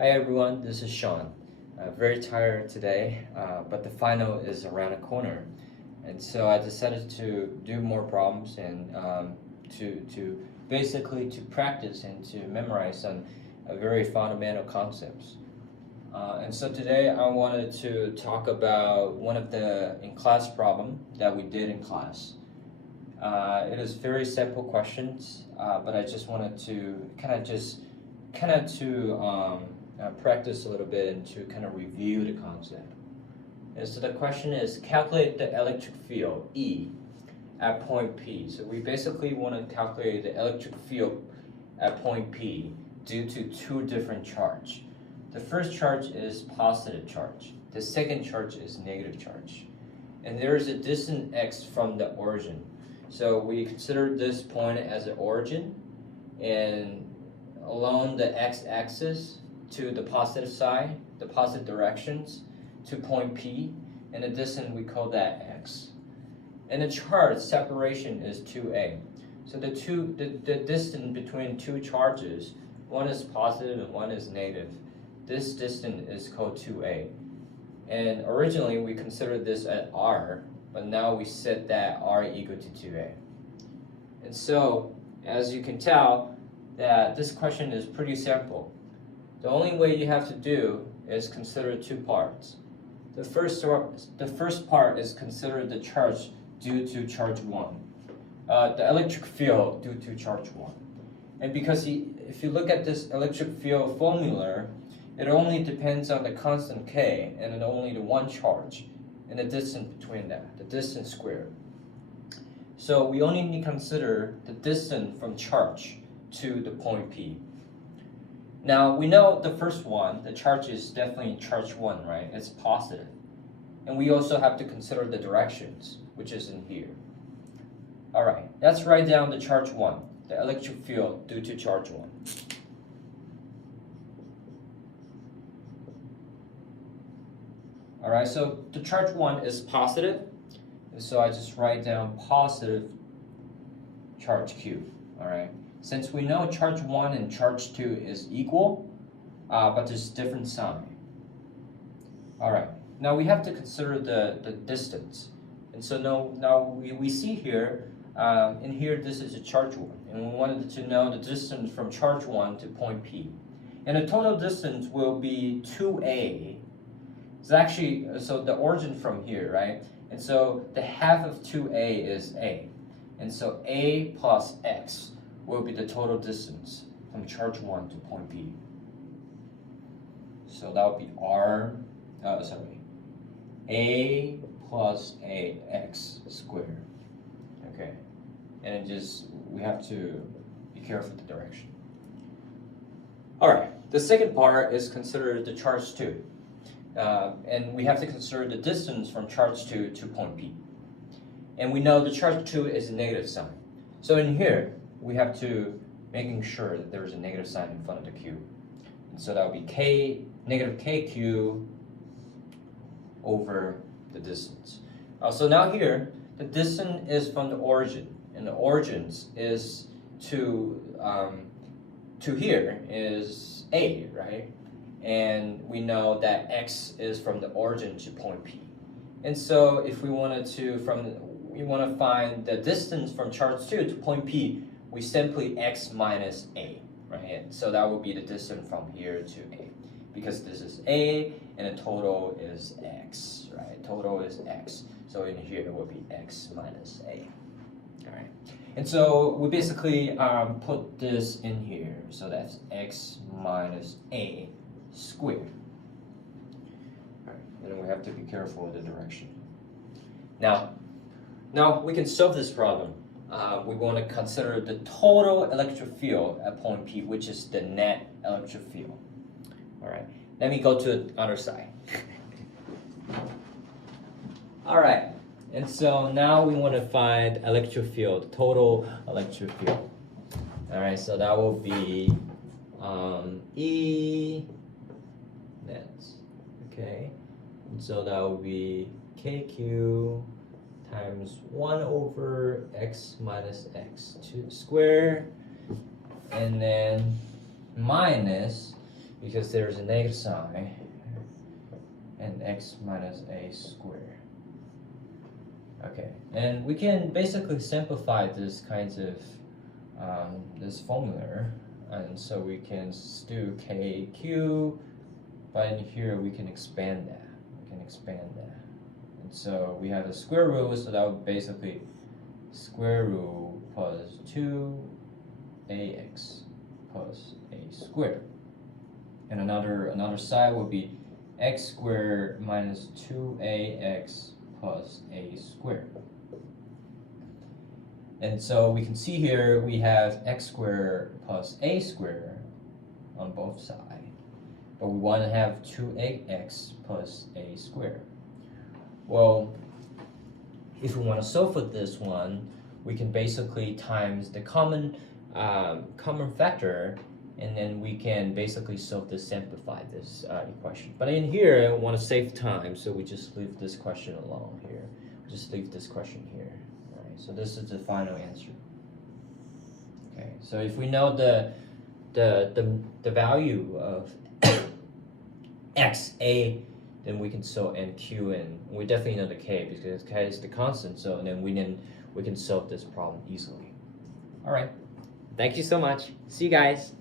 Hi everyone, this is Sean. Very tired today, but the final is around the corner. And so I decided to do more problems and to basically to practice and to memorize some very fundamental concepts. And so today I wanted to talk about one of the in-class problem that we did in class. It is very simple questions, but I just wanted to practice a little bit and to kind of review the concept. And so the question is, calculate the electric field E at point P. So we basically want to calculate the electric field at point P due to two different charge. The first charge is positive charge. The second charge is negative charge. And there is a distance x from the origin. So we consider this point as an origin, and along the x-axis to the positive side, the positive directions to point P, and the distance we call that x. And the charge separation is 2a. So the distance between two charges, one is positive and one is negative. This distance is called 2a. And originally we considered this at r, but now we set that r equal to 2a. And so, as you can tell, that this question is pretty simple. The only way you have to do is consider two parts. The first part is consider the charge due to charge 1. The electric field due to charge 1. And because if you look at this electric field formula, it only depends on the constant k and only the one charge and the distance between that, the distance squared. So we only need to consider the distance from charge to the point P. Now we know the first one, the charge is definitely charge 1, right? It's positive. And we also have to consider the directions, which is in here. Alright, let's write down the charge 1, the electric field due to charge 1. Alright, so the charge 1 is positive, and so I just write down positive charge Q. Alright, since we know charge 1 and charge 2 is equal, but there's different sign. Alright, now we have to consider the distance. And so now we see here, in here this is a charge 1, and we wanted to know the distance from charge 1 to point P. And the total distance will be 2a. It's actually, so the origin from here, right? And so the half of 2a is a. And so a plus x will be the total distance from charge 1 to point P. So that would be a plus ax squared. Okay, and it just, we have to be careful with the direction. Alright, the second part is consider the charge 2. And we have to consider the distance from charge 2 to point P. And we know the charge 2 is a negative sign. So in here, we have to making sure that there is a negative sign in front of the Q. And so that would be negative kq over the distance. So now here, the distance is from the origin, and the origins is to here is a, right? And we know that x is from the origin to point P. And so if we wanted to we want to find the distance from charge 2 to point P, we simply x minus a, right? So that would be the distance from here to a, because this is a and the total is x, right? Total is x. So in here it would be x minus a. All right. And so we basically put this in here. So that's x minus a squared. All right. And then we have to be careful with the direction. Now we can solve this problem. We want to consider the total electric field at point P, which is the net electric field. All right. Let me go to the other side. All right. And so now we want to find electric field, total electric field. All right. So that will be E net. Okay. And so that will be KQ times 1 over x minus x to the square, and then minus because there's a negative sign, and x minus a squared. Okay, and we can basically simplify this kinds of this formula, and so we can do kq, but in here we can expand that. And so we have a square root, so that would basically square root plus 2ax plus a squared. And another side would be x squared minus 2ax plus a squared. And so we can see here we have x squared plus a squared on both sides. But we want to have 2ax plus a squared. Well, if we want to solve for this one, we can basically times the common factor, and then we can basically simplify this equation. But in here, I want to save time, so we just leave this question alone here. Just leave this question here. All right, so this is the final answer. Okay, so if we know the value of x, a, then we can solve and q, and we definitely know the k because k is the constant. So then we can solve this problem easily. All right, thank you so much. See you guys.